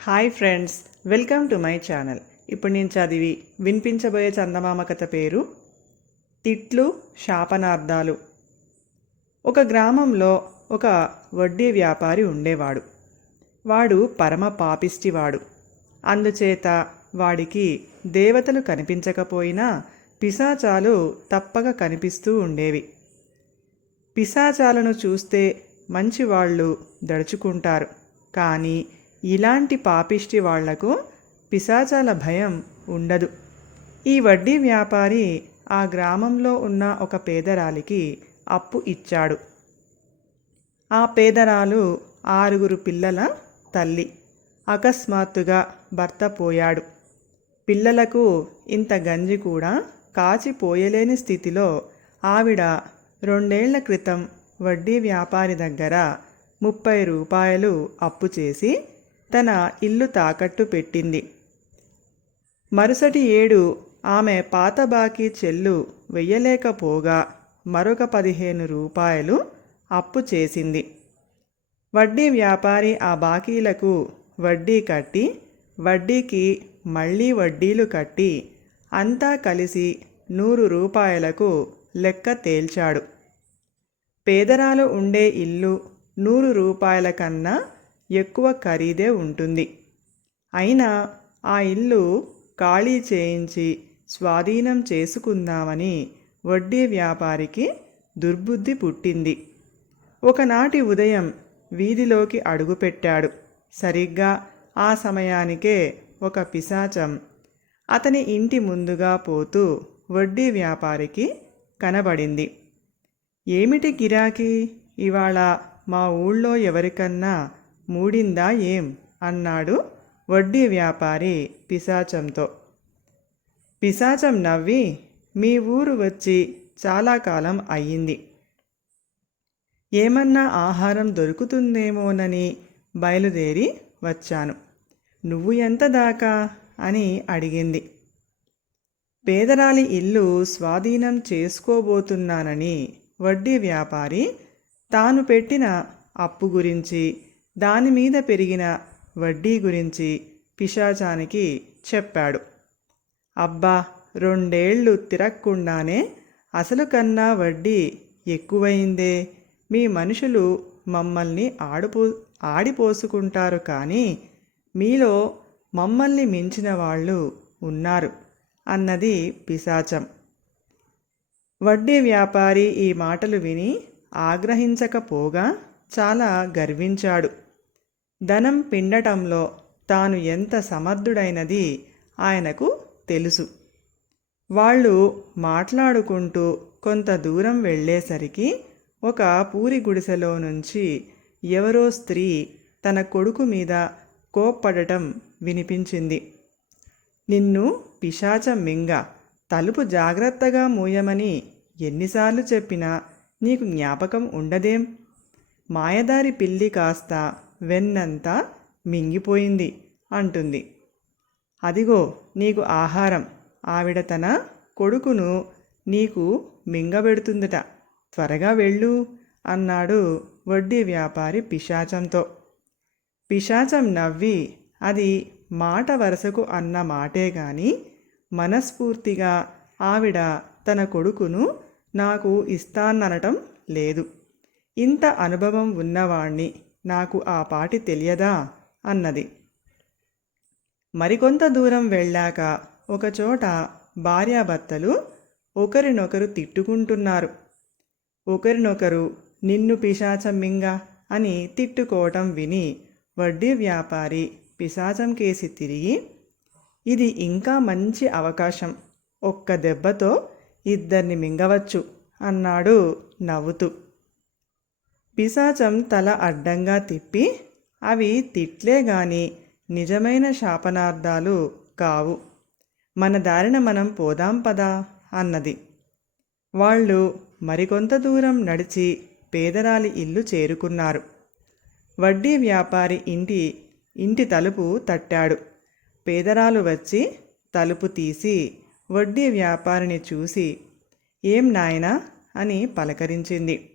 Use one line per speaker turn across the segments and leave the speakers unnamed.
Hi friends welcome to my channel ఇప్పుడు నేను చదివి వినిపించబోయే చందమామ కథ పేరు తిట్లు శాపనార్థాలు. ఒక గ్రామంలో ఒక వడ్డీ వ్యాపారి ఉండేవాడు. వాడు పరమ పాపిష్టివాడు. అందుచేత వాడికి దేవతలు కనిపించకపోయినా పిశాచాలు తప్పక కనిపిస్తూ ఉండేవి. పిశాచాలను చూస్తే మంచివాళ్ళు దడుచుకుంటారు. కానీ ఇలాంటి పాపిష్టి వాళ్ళకు పిశాచాల భయం ఉండదు. ఈ వడ్డీ వ్యాపారి ఆ గ్రామంలో ఉన్న ఒక పేదరాలికి అప్పు ఇచ్చాడు. ఆ పేదరాలు ఆరుగురు పిల్లల తల్లి. అకస్మాత్తుగా భర్త పోయాడు. పిల్లలకు ఇంత గంజి కూడా కాచిపోయలేని స్థితిలో ఆవిడ రెండేళ్ళ క్రితం వడ్డీ వ్యాపారి దగ్గర ముప్పై రూపాయలు అప్పు చేసి తన ఇల్లు తాకట్టు పెట్టింది. మరుసటి ఏడు ఆమె పాత బాకీ చెల్లు వెయ్యలేకపోగా మరొక పదిహేను రూపాయలు అప్పు చేసింది. వడ్డీ వ్యాపారి ఆ బాకీలకు వడ్డీ కట్టి వడ్డీకి మళ్ళీ వడ్డీలు కట్టి అంతా కలిసి నూరు రూపాయలకు లెక్క తేల్చాడు. పేదరాలు ఉండే ఇల్లు నూరు రూపాయల కన్నా ఎక్కువ ఖరీదే ఉంటుంది. అయినా ఆ ఇల్లు ఖాళీ చేయించి స్వాధీనం చేసుకుందామని వడ్డీ వ్యాపారికి దుర్బుద్ధి పుట్టింది. ఒకనాటి ఉదయం వీధిలోకి అడుగుపెట్టాడు. సరిగ్గా ఆ సమయానికే ఒక పిశాచం అతని ఇంటి ముందుగా పోతూ వడ్డీ వ్యాపారికి కనబడింది. ఏమిటి గిరాకీ? ఇవాళ మా ఊళ్ళో ఎవరికన్నా మూడిందా ఏం? అన్నాడు వడ్డీ వ్యాపారి పిశాచంతో. పిశాచం నవ్వి మీ ఊరు వచ్చి చాలా కాలం అయ్యింది. ఏమన్నా ఆహారం దొరుకుతుందేమోనని బయలుదేరి వచ్చాను. నువ్వు ఎంత దాకా? అని అడిగింది. పేదరాలి ఇల్లు స్వాధీనం చేసుకోబోతున్నానని వడ్డీ వ్యాపారి తాను పెట్టిన అప్పు గురించి దాని మీద పెరిగిన వడ్డీ గురించి పిశాచానికి చెప్పాడు. అబ్బా రెండేళ్ళు తిరక్కుండానే అసలు కన్నా వడ్డీ ఎక్కువైందే. మీ మనుషులు మమ్మల్ని ఆడిపో ఆడిపోసుకుంటారు కానీ మీలో మమ్మల్ని మించిన వాళ్ళు ఉన్నారు అన్నది పిశాచం. వడ్డీ వ్యాపారి ఈ మాటలు విని ఆగ్రహించకపోగా చాలా గర్వించాడు. ధనం పిండటంలో తాను ఎంత సమర్థుడైనది ఆయనకు తెలుసు. వాళ్ళు మాట్లాడుకుంటూ కొంత దూరం వెళ్ళేసరికి ఒక పూరి గుడిసెలో నుంచి ఎవరో స్త్రీ తన కొడుకు మీద కోప్పడటం వినిపించింది. నిన్ను పిశాచ మింగ తలుపు జాగ్రత్తగా మూయమని ఎన్నిసార్లు చెప్పినా నీకు జ్ఞాపకం ఉండదేం? మాయదారి పిల్లి కాస్త వెన్నంతా మింగిపోయింది అంటుంది. అదిగో నీకు ఆహారం. ఆవిడ తన కొడుకును నీకు మింగబెడుతుందట. త్వరగా వెళ్ళు అన్నాడు వడ్డీ వ్యాపారి పిశాచంతో. పిశాచం నవ్వి అది మాట వరసకు అన్న మాటే గాని మనస్ఫూర్తిగా ఆవిడ తన కొడుకును నాకు ఇస్తాననటం లేదు. ఇంత అనుభవం ఉన్నవాణ్ణి నాకు ఆ పాటి తెలియదా? అన్నది. మరికొంత దూరం వెళ్ళాక ఒకచోట భార్యాభర్తలు ఒకరినొకరు తిట్టుకుంటున్నారు. ఒకరినొకరు నిన్ను పిశాచం మింగ అని తిట్టుకోవటం విని వడ్డీ వ్యాపారి పిశాచం కేసి తిరిగి ఇది ఇంకా మంచి అవకాశం. ఒక్క దెబ్బతో ఇద్దరిని మింగవచ్చు అన్నాడు నవ్వుతూ. పిశాచం తల అడ్డంగా తిప్పి అవి తిట్లే గాని నిజమైన శాపనార్థాలు కావు. మన దారిన మనం పోదాం పదా అన్నది. వాళ్ళు మరికొంత దూరం నడిచి పేదరాలి ఇల్లు చేరుకున్నారు. వడ్డీ వ్యాపారి ఇంటి ఇంటి తలుపు తట్టాడు. పేదరాలు వచ్చి తలుపు తీసి వడ్డీ వ్యాపారిని చూసి ఏం నాయనా? అని పలకరించింది.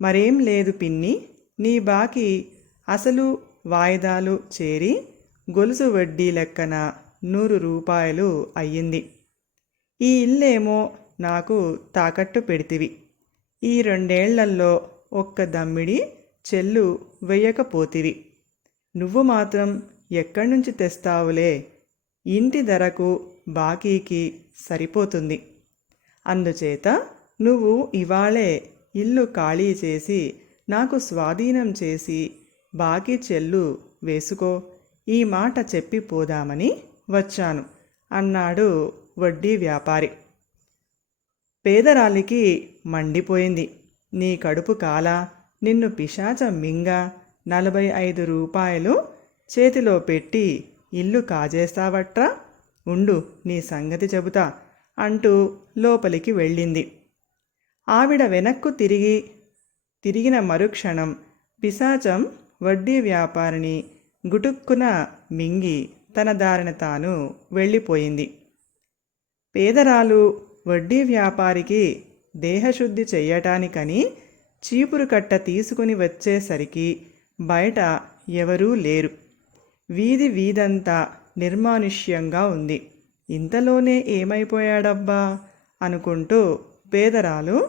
మరేం లేదు పిన్ని. నీ బాకీ అసలు వాయిదాలు చేరి గొలుసు వడ్డీ లెక్కన నూరు రూపాయలు అయ్యింది. ఈ ఇల్లేమో నాకు తాకట్టు పెడితివి. ఈ రెండేళ్ళల్లో ఒక్క దమ్మిడి చెల్లు వెయ్యకపోతివి. నువ్వు మాత్రం ఎక్కడి నుంచి తెస్తావులే? ఇంటి ధరకు బాకీకి సరిపోతుంది. అందుచేత నువ్వు ఇవాళే ఇల్లు ఖాళీ చేసి నాకు స్వాధీనం చేసి బాకీ చెల్లు వేసుకో ఈ మాట చెప్పి పోదామని వచ్చాను అన్నాడు వడ్డీ వ్యాపారి. పేదరాలికి మండిపోయింది. నీ కడుపు కాలా నిన్ను పిశాచ మింగ నలభై ఐదు రూపాయలు చేతిలో పెట్టి ఇల్లు కాజేస్తావట్రా? ఉండు నీ సంగతి చెబుతా అంటూ లోపలికి వెళ్ళింది. ఆవిడ వెనక్కు తిరిగి తిరిగిన మరుక్షణం పిశాచం వడ్డీ వ్యాపారిని గుటుక్కున మింగి తన దారిన తాను వెళ్ళిపోయింది. పేదరాలు వడ్డీ వ్యాపారికి దేహశుద్ధి చెయ్యటానికని చీపురు కట్ట తీసుకుని వచ్చేసరికి బయట ఎవరూ లేరు. వీధి వీధంతా నిర్మానుష్యంగా ఉంది. ఇంతలోనే ఏమైపోయాడబ్బా? అనుకుంటూ పేదరాలు